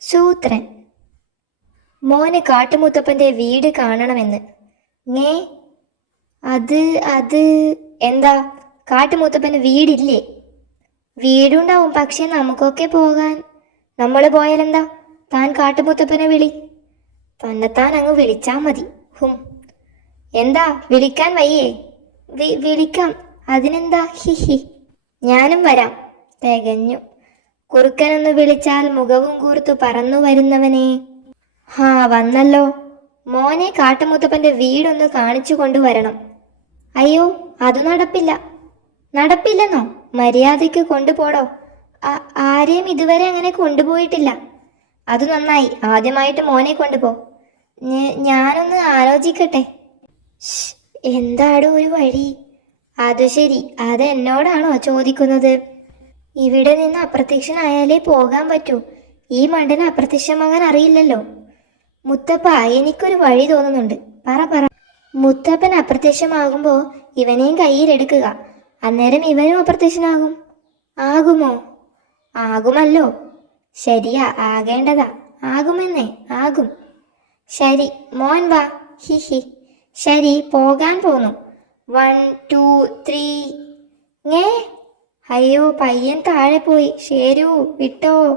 സൂത്രൻ. മോന് കാട്ടുമുത്തപ്പന്റെ വീട് കാണണമെന്ന്. ഞേ അത് അത് എന്താ? കാട്ടുമുത്തപ്പന് വീടില്ലേ? വീടുണ്ടാവും പക്ഷെ നമുക്കൊക്കെ പോകാൻ. നമ്മൾ പോയാലെന്താ? താൻ കാട്ടുമുത്തപ്പനെ വിളി. തന്നെത്താൻ അങ്ങ് വിളിച്ചാ മതി. ഹും. എന്താ? വിളിക്കാൻ വയ്യേ? വിളിക്കാം. അതിനെന്താ? ഹി ഹി. ഞാനും വരാം. തികഞ്ഞു. കുറുക്കനൊന്ന് വിളിച്ചാൽ മുഖവും കൂർത്തു പറന്നു വരുന്നവനെ. ഹാ വന്നല്ലോ. മോനെ കാട്ടുമുത്തപ്പന്റെ വീടൊന്ന് കാണിച്ചു കൊണ്ടുവരണം. അയ്യോ അത് നടപ്പില്ല. നടപ്പില്ലെന്നോ? മര്യാദയ്ക്ക് കൊണ്ടുപോടോ? ആരെയും ഇതുവരെ അങ്ങനെ കൊണ്ടുപോയിട്ടില്ല. അത് നന്നായി. ആദ്യമായിട്ട് മോനെ കൊണ്ടുപോ. ഞാനൊന്ന് ആലോചിക്കട്ടെ. എന്താടോ ഒരു വഴി? അത് ശരി. അത് എന്നോടാണോ ചോദിക്കുന്നത്? ഇവിടെ നിന്ന് അപ്രത്യക്ഷനായാലേ പോകാൻ പറ്റൂ. ഈ മണ്ടന് അപ്രത്യക്ഷമാകാൻ അറിയില്ലല്ലോ. മുത്തപ്പ എനിക്കൊരു വഴി തോന്നുന്നുണ്ട്. പറ പറ. മുത്തപ്പൻ അപ്രത്യക്ഷമാകുമ്പോ ഇവനെയും കയ്യിലെടുക്കുക അന്നേരം ഇവനും അപ്രത്യക്ഷനാകും. ആകുമോ? ആകുമല്ലോ. ശരിയാ ആകേണ്ടതാ. ആകുമെന്നേ ആകും. ശരി മോൻ വാ. ഹി ഹി. ശരി പോകാൻ പോന്നു. വൺ ടു ത്രീ അയ്യോ പയ്യൻ താഴെ പോയി. ഷേരു വിട്ടോ.